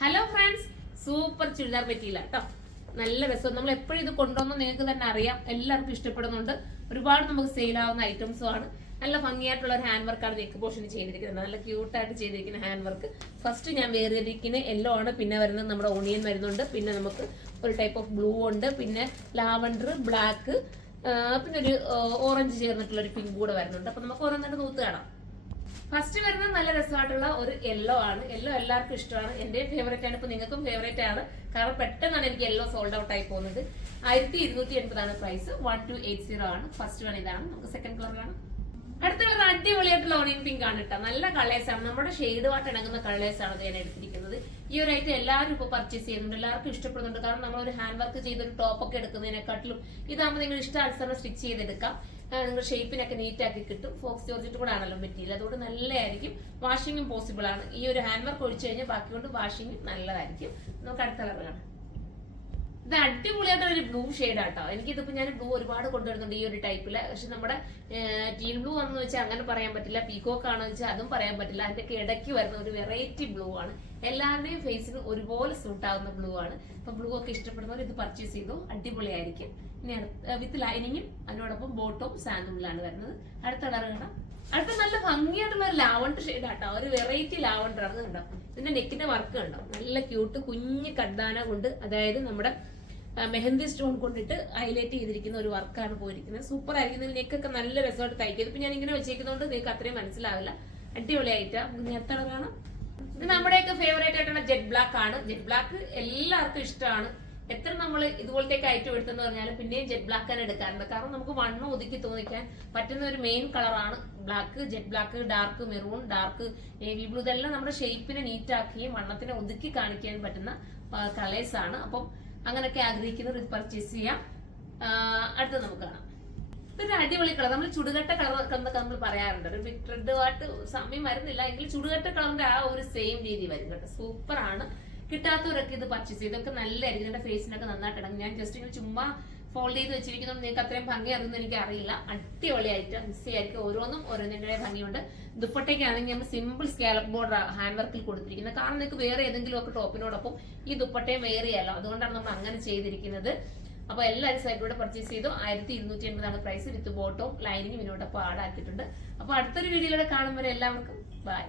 Hello friends, super churidar പറ്റിയില്ല കേട്ടോ. നല്ല രസം. നമ്മൾ എപ്പോഴും ഇത് കൊണ്ടുവന്ന് നിങ്ങൾക്ക് തന്നെ അറിയാം, എല്ലാവർക്കും ഇഷ്ടപ്പെടുന്നുണ്ട്. ഒരുപാട് നമുക്ക് സെയിൽ ആവുന്ന ഐറ്റംസും ആണ്. നല്ല ഭംഗിയായിട്ടുള്ള ഒരു ഹാൻഡ് വർക്കാണ് നെക്ക് പോർഷന് ചെയ്തിരിക്കുന്നത്. നല്ല ക്യൂട്ടായിട്ട് ചെയ്തിരിക്കുന്ന ഹാൻഡ് വർക്ക്. ഫസ്റ്റ് ഞാൻ വേറിയിരിക്കുന്ന യെല്ലോ ആണ്, പിന്നെ വരുന്നത് നമ്മുടെ ഓണിയൻ വരുന്നുണ്ട്, പിന്നെ നമുക്ക് ഒരു ടൈപ്പ് ഓഫ് ബ്ലൂ ഉണ്ട്, പിന്നെ ലാവൻഡർ, ബ്ലാക്ക്, പിന്നെ ഒരു ഓറഞ്ച് ചേർന്നിട്ടുള്ള ഒരു പിങ്ക് കൂടെ വരുന്നുണ്ട്. അപ്പൊ നമുക്ക് ഓരോന്നിട്ട് നൂത്ത് കാണാം. ഫസ്റ്റ് വരുന്നത് നല്ല രസമായിട്ടുള്ള ഒരു യെല്ലോ ആണ്. യെല്ലോ എല്ലാവർക്കും ഇഷ്ടമാണ്. എന്റെ ഫേവറേറ്റ് ആണ്, ഇപ്പൊ നിങ്ങൾക്കും ഫേവറേറ്റ് ആണ്. കാരണം പെട്ടെന്നാണ് എനിക്ക് യെല്ലോ സോൾഡ് ഔട്ട് ആയി പോകുന്നത്. 1280 ആണ് പ്രൈസ്. 1280 ആണ്. ഫസ്റ്റ് വൺ ഇതാണ്. നമുക്ക് സെക്കൻഡ് കളർ ആണ്. അടുത്ത കളർ അടിപൊളിയായിട്ടുള്ള ഓണിയൻ പിങ്ക് ആണ് കേട്ടോ. നല്ല കളേഴ്സ് ആണ്, നമ്മുടെ ഷെയ്ഡുമായിട്ട് ഇണങ്ങുന്ന കളേഴ്സ് ആണ് ഞാൻ എടുത്തിരിക്കുന്നത്. ഈ ഒരു ഐറ്റം എല്ലാവരും ഇപ്പോൾ പർച്ചേസ് ചെയ്യുന്നുണ്ട്, എല്ലാവർക്കും ഇഷ്ടപ്പെടുന്നുണ്ട്. കാരണം നമ്മൾ ഒരു ഹാൻഡ് വർക്ക് ചെയ്തൊരു ടോപ്പ് ഒക്കെ എടുക്കുന്നതിനെക്കാട്ടിലും ഇതാകുമ്പോൾ നിങ്ങൾ ഇഷ്ടാനുസരണം സ്റ്റിച്ച് ചെയ്തെടുക്കാം. നിങ്ങൾ ഷേപ്പിനൊക്കെ നീറ്റ് ആക്കി കിട്ടും. ഫോക്സ് ജോർജറ്റ് കൂടെ ആണല്ലോ മെറ്റീരിയൽ, അതുകൊണ്ട് നല്ലതായിരിക്കും. വാഷിങ്ങും പോസിബിൾ ആണ്. ഈ ഒരു ഹാൻഡ് വർക്ക് ഒഴിച്ചു കഴിഞ്ഞാൽ ബാക്കി കൊണ്ട് വാഷിങ്ങും നല്ലതായിരിക്കും. നമുക്ക് അടുത്ത കളർ കാണാം. ഇത് അടിപൊളിയായിട്ട് ഒരു ബ്ലൂ ഷെയ്ഡ് ആട്ടോ. എനിക്കിതിപ്പോ ഞാൻ ബ്ലൂ ഒരുപാട് കൊണ്ടുവരുന്നുണ്ട് ഈ ഒരു ടൈപ്പില്. പക്ഷെ നമ്മുടെ ടീൽ ബ്ലൂ ആണെന്ന് വെച്ചാൽ അങ്ങനെ പറയാൻ പറ്റില്ല, പീകോക്ക് ആണെന്ന് വെച്ചാൽ അതും പറയാൻ പറ്റില്ല. അതിന്റെ ഇടയ്ക്ക് വരുന്ന ഒരു വെറൈറ്റി ബ്ലൂ ആണ്. എല്ലാവരുടെയും ഫേസിന് ഒരുപോലെ സൂട്ട് ആവുന്ന ബ്ലൂ ആണ്. അപ്പൊ ബ്ലൂ ഒക്കെ ഇഷ്ടപ്പെടുന്നവർ ഇത് പർച്ചേസ് ചെയ്തു, അടിപൊളിയായിരിക്കും. ഇനി വിത്ത് ലൈനിങ്ങും അതിനോടൊപ്പം ബോട്ടും സാൻഡൂളിലാണ് വരുന്നത്. അടുത്ത കളർ കാണാം. അടുത്ത നല്ല ഭംഗിയായിട്ടുള്ള ഒരു ലാവണ്ടർ ഷെയ്ഡ് ആട്ടോ. ഒരു വെറൈറ്റി ലാവണ്ടർ ആണ്. കണ്ടോ, ഇതിന്റെ നെക്കിന്റെ വർക്ക് കണ്ടോ, നല്ല ക്യൂട്ട് കുഞ്ഞ് കഡ്ഡാന കൊണ്ട്, അതായത് നമ്മുടെ മെഹന്തി സ്റ്റോൺ കൊണ്ടിട്ട് ഹൈലൈറ്റ് ചെയ്തിരിക്കുന്ന ഒരു വർക്കാണ് പോയിരിക്കുന്നത്. സൂപ്പർ ആയിരിക്കും. നെക്കൊക്കെ നല്ല രസമായിട്ട് തയ്ക്കുന്നത്. ഇപ്പൊ ഞാൻ ഇങ്ങനെ വെച്ചേക്കുന്നതുകൊണ്ട് നിങ്ങൾക്ക് അത്രയും മനസ്സിലാവില്ല. അടിപൊളിയായിട്ട് അടുത്ത കളർ കാണാം. ഇത് നമ്മുടെയൊക്കെ ഫേവറേറ്റ് ആയിട്ടുള്ള ജെറ്റ് ബ്ലാക്ക് ആണ്. ജെറ്റ് ബ്ലാക്ക് എല്ലാവർക്കും ഇഷ്ടമാണ്. എത്ര നമ്മൾ ഇതുപോലത്തെ ഐറ്റം എടുത്തെന്ന് പറഞ്ഞാലും പിന്നെയും ജെറ്റ് ബ്ലാക്ക് തന്നെ എടുക്കാറുണ്ട്. കാരണം നമുക്ക് വണ്ണം ഒതുക്കി തോന്നിക്കാൻ പറ്റുന്ന ഒരു മെയിൻ കളറാണ് black. Jet black, dark maroon, dark navy blue, ഇതെല്ലാം നമ്മുടെ ഷേപ്പിനെ നീറ്റ് ആക്കുകയും വണ്ണത്തിനെ ഒതുക്കി കാണിക്കാൻ പറ്റുന്ന കളേഴ്സ് ആണ്. അപ്പം അങ്ങനെയൊക്കെ ആഗ്രഹിക്കുന്നവർ ഇത് പർച്ചേസ് ചെയ്യാം. അടുത്തത് നമുക്ക് കാണാം. ഇതൊരു അടിപൊളി കളർ. നമ്മൾ ചുടുകട്ട കളർ എന്നൊക്കെ നമ്മൾ പറയാറുണ്ട്. ഒരു ബിഗ് റെഡ് ആയിട്ട് സമയം വരുന്നില്ല എങ്കിൽ ചുടുകട്ട കളറിന്റെ ആ ഒരു സെയിം രീതി വരും കേട്ടോ. സൂപ്പർ ആണ്. കിട്ടാത്തവരൊക്കെ ഇത് പർച്ചേസ് ചെയ്യും. ഇതൊക്കെ നല്ലതായിരിക്കും. എന്റെ ഫേസിനൊക്കെ നന്നായിട്ട് ഇടങ്ങും. ഞാൻ ജസ്റ്റ് ഇങ്ങനെ ചുമ്മാ ഫോൾഡ് ചെയ്ത് വെച്ചിരിക്കുന്നത് നിങ്ങൾക്ക് അത്രയും ഭംഗി അറിയുമെന്ന് എനിക്ക് അറിയില്ല. അടിപൊളിയായിട്ട് മിസ് ആയിരിക്കും. ഓരോന്നിന്റെ ഭംഗിയുണ്ട്. ദുപ്പട്ടയ്ക്കാണെങ്കിൽ നമ്മൾ സിമ്പിൾ സ്കാലപ്പ് ബോർഡർ ഹാൻഡ് വർക്കിൽ കൊടുത്തിരിക്കുന്നത്. കാരണം നിങ്ങൾക്ക് വേറെ ഏതെങ്കിലും ഒക്കെ ടോപ്പിനോടൊപ്പം ഈ ദുപ്പട്ടയും വേറെ ചെയ്യാലോ, അതുകൊണ്ടാണ് നമ്മൾ അങ്ങനെ ചെയ്തിരിക്കുന്നത്. അപ്പൊ എല്ലാവരും സൈഡിലൂടെ പർച്ചേസ് ചെയ്തു. 1280 ആണ് പ്രൈസ്. വിത്ത് ബോട്ടവും ലൈനിങ്ങും ഇതിനോടൊപ്പം ആഡ് ആക്കിയിട്ടുണ്ട്. അപ്പൊ അടുത്തൊരു വീഡിയോയിലൂടെ കാണുമ്പോൾ എല്ലാവർക്കും ബൈ.